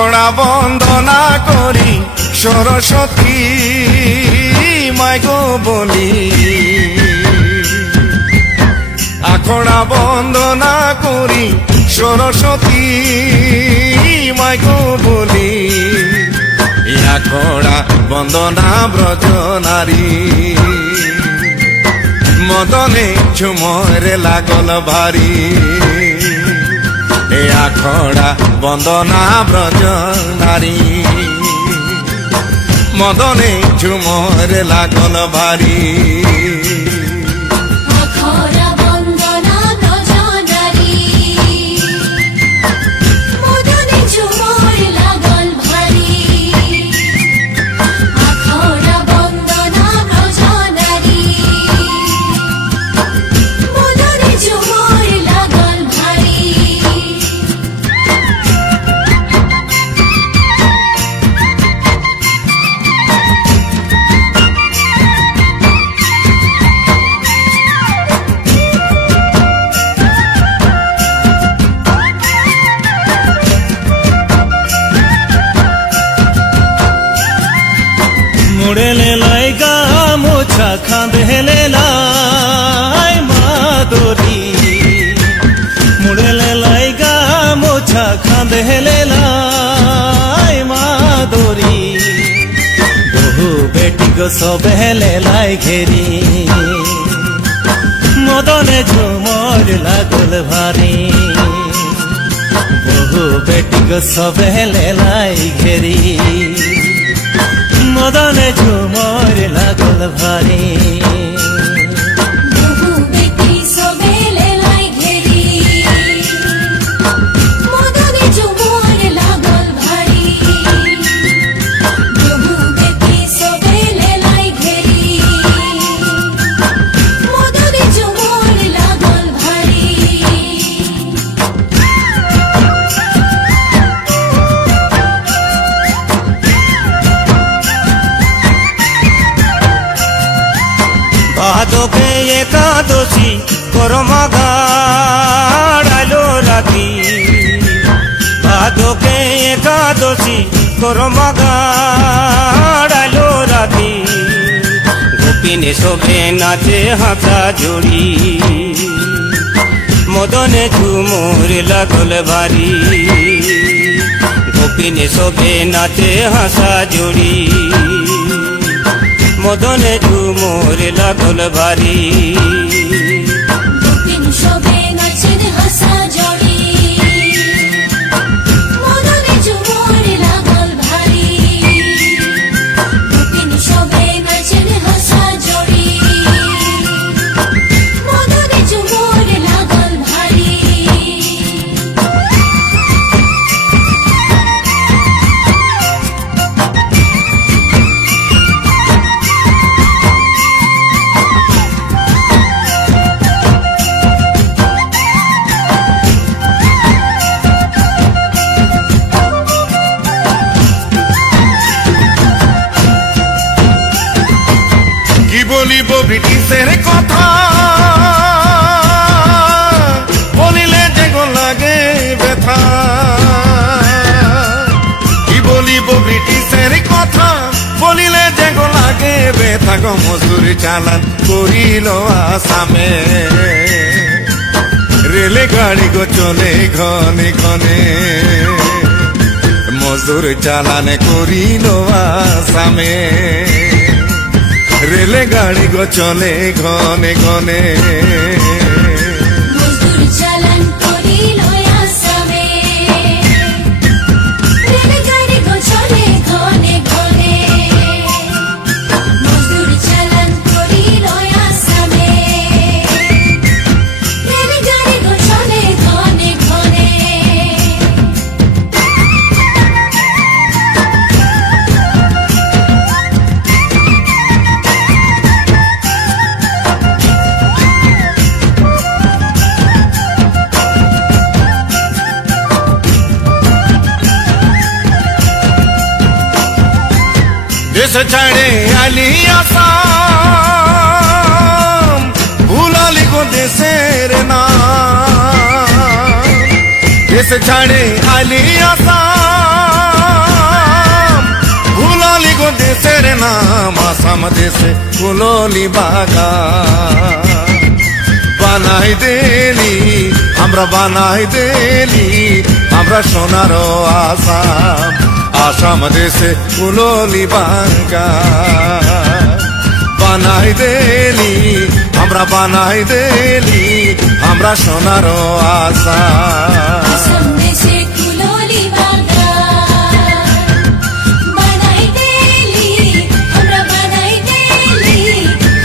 আখড়া বন্দনা করি সরস্বতী মাইগো বলি, আখড়া বন্দনা করি সরস্বতী মাইগো বলি, আখড়া বন্দনা ব্রজ নারী মদনে ঝুমরে লাগল ভারী, এ আখড়া বন্দনা ব্রজ নারী মদনে ঝুমরে লাগল ভারী। मुड़ेले लाई गा मोछा खांदेले लाई मादोरी, मुड़ेले लाई गा मोछा खांदेले लाई मादोरी, बहु बेटी को सबेले लाई घेरी मदने झुमर लागल भारी, बहु बेटी को सबेले लाई घेरी मदने झुमर लागल भारी। ভাদকে একাদশী করমাগাড়ালো রাতি, ভাদকে একাদশী করমাগাড়ালো রাতি, গোপিনে শোভে নাচে হাতা জড়ি মদনে ঝুমুর লাগল ভারী, গোপিনে শোভে নাচে হাসা জড়ি মদনে ঝুমুর লাগল ভারী। বলিব ব্রিটিশের কথা বলিলে যে গো লাগে ব্যথা, কি বলিব ব্রিটিশের কথা বলিলে যে গো লাগে ব্যথা, গো মজদুর চালান করিল আসামে, রেলে গাড়ি গো চলে ঘনে ঘনে, মজদুর চালান করিল আসামে, রেলে গাড়ি গো চলে ঘনে ঘনে। দেশ ছাড়ে আলি আসাম, ভুলালি গো দেশের নাম, দেশ ছাড়ে আলি আসাম, দেশের নাম আসাম দেশে কুললি বাগান বানাই দেলি আমরা বানাই দেলি আমরা সোনার আসাম আসাম দেশে কুললি বাগান বানাই দেলি আমরা বানাই দেলি আমরা সোনার আসাম আসাম দেশে কুলোলি বাগান বানাই দেলি আমরা বানাই দেলি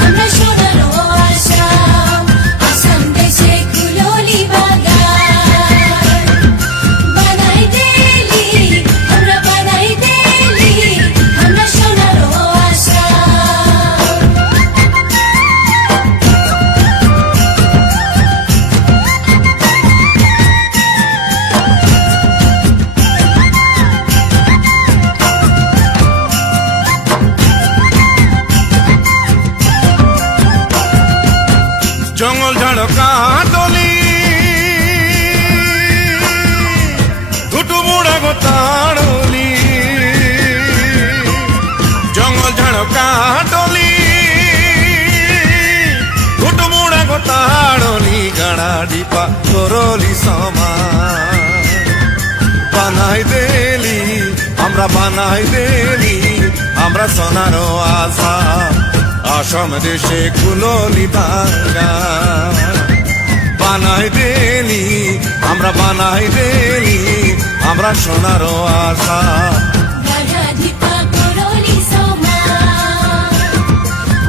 আমরা সোনার আসাম আসাম দেশে কুলোলি বাগান বানাই দেলি আমরা বানাই দেলি আমরা সোনার আসাম জঙ্গল ঝাড় কাটলি দুটু মুড়া গোতাড়লি জঙ্গল ঝাড় কাটলি দুটু মুড়া গোতাড়লি গাড়া ডিপা করলি সমান বানাই দেলি আমরা বানাই দেলি আমরা সোনার আসাম আসাম দেশে কুললি বাগান বানাই দেলি আমরা বানাই দেলি আমরা সোনার আসাম গাধা ধিপা করলি সমান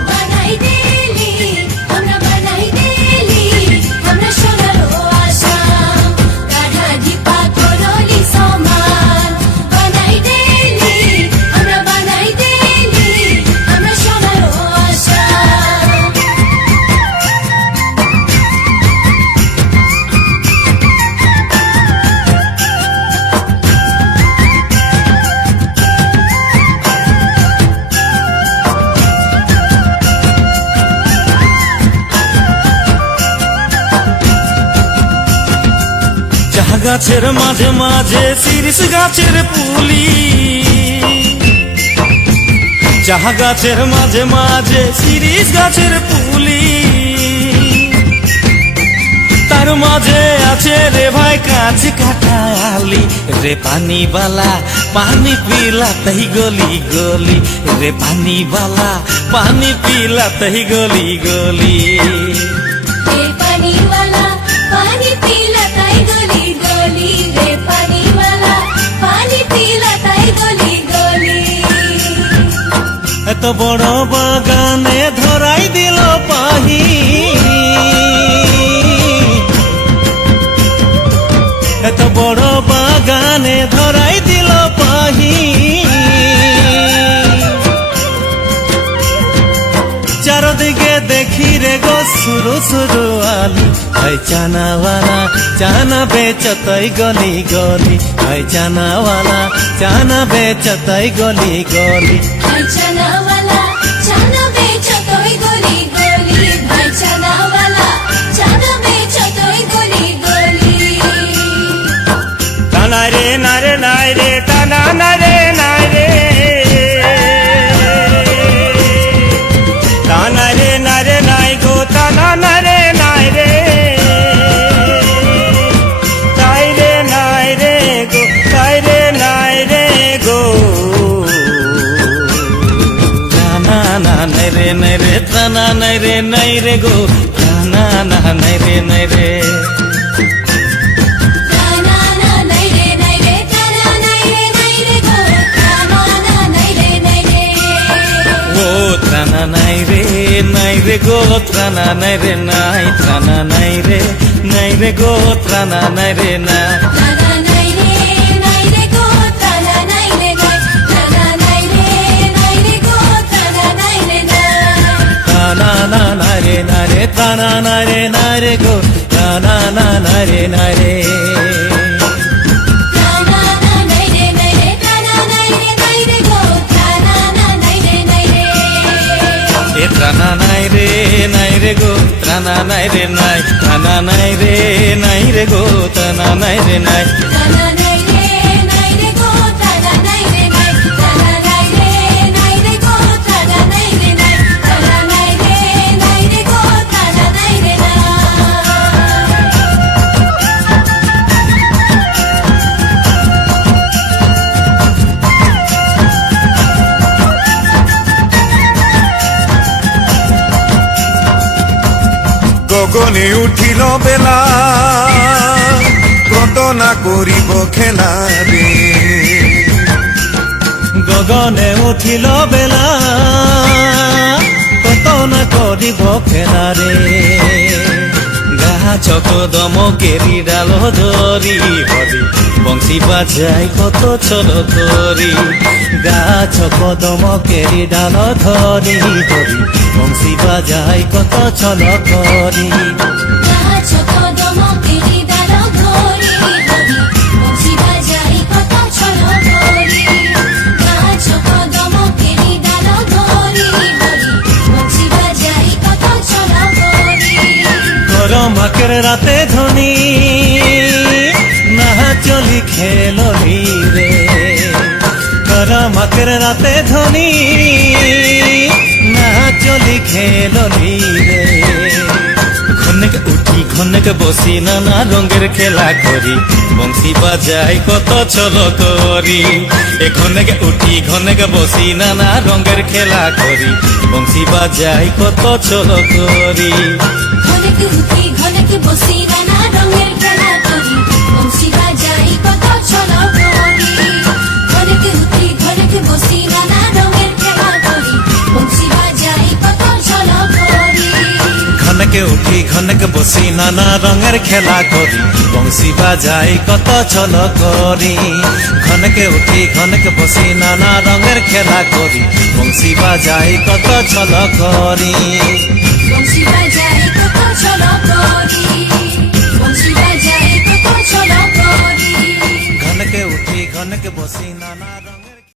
বানাই দেলি আমরা বানাই দেলি আমরা সোনার আসাম গাধা ধিপা করলি সমান বানাই দেলি আমরা বানাই দেলি আমরা সোনার আসাম চাহ গাছের মাঝে মাঝে শিরিষ গাছের পুলি চাহ গাছের মাঝে মাঝে শিরিষ গাছের পুলি তার মাঝে আছে রে ভাই কাছে কাটা আলি রে পানিবালা পানি পিলা তাই গলি গলি রে পানিবালা পানি পিলা তাই গলি গলি রে পানিওয়ালা পানি পিলা তাই গলি গলি রে পানিওয়ালা পানি পিলা তাই গলি গলি এত বড় বাগানে ধরাই দিল পাহি এত বড় বাগানে ধরাই দিল পাহি চারদিকে দেখি রে গো সুরু সুরু আলু ভাই চানাওয়ালা চানা বেচতই গলি গলি ভাই চানাওয়ালা চানা বেচতই গলি গলি ভাই চানাওয়ালা চানা বেচো তোই গলি গলি ভাই চানাওয়ালা চানা বেচো তোই গলি গলি টানা রে নারে নাই রে টানা নারে নাই রে টানা রে নারে নাই গো টানা নারে নাই রে তাই রে নাই রে গো তাই রে নাই রে গো না না নাই রে ত্রানা নাই রে গো ত্রানা নাই রে তানা না নাই রে তানা নাই রে গো তানা না নাই রে ও ত্রানা নাই রে গো ত্রানা নাই ত্রানা নাই রে গো ত্রানা নাই নাই তানা নাই রে গো তানা নাই রে তানা নাই রে গো তানা নাই রে তানা না রে তানা না রে গো তানা না রে তানা না নাই রে তানা নাই রে গো তানা না নাই রে এ ত্রানা নাই রে গো ত্রানা নাই রে গো ত্রানা নাই নাই তানা নাই রে গো তানা নাই রে তানা নাই রে গগনে উঠিল বেলা কত না করিব খেলা রে গগনে উঠিল বেলা কত না করিব খেলা রে গাছ কদম কেরি ডাল ধরি হরি বংশী বাজাই কত ছল করি গাছ কদম কেরি ডাল ধরি হরি বংশী বাজাই কত ছল করি গাছ কদম কেরি ডাল ধরি হরি বংশী বাজাই কত ছল করি গাছ কদম কেরি ডাল ধরি হরি বংশী বাজাই কত ছল করি গরমাকের রাতে ধনী না চলি খেললি রে গরমাকের রাতে ধনী না চলি খেললি রে ঘনকে উঠি ঘনকে বসি নানা রঙের খেলা করি বংশী বাজাই কত ছল করি এ ঘনকে উঠি ঘনকে বসি নানা রঙের খেলা করি বংশী বাজাই কত ছল করি ঘনকে উঠি ঘনকে বসি নানা রঙের খেলা করি বংশী বাজাই কত ছল করি ঘনকে উঠি ঘনকে বসি নানা রঙের খেলা করি বংশী বাজাই কত ছল করি ঘনকে উঠি ঘনকে বসি নানা রঙের খেলা করি বংশী বাজাই কত ছল করি ঘনকে উঠি ঘনকে বসি নানা রঙের খেলা করি বংশী বাজাই কত ছল করি বংশী বাজাই কত ছল করি বংশী বাজাই কত ছল করি ঘনকে উঠি ঘনকে বসি নানা রঙের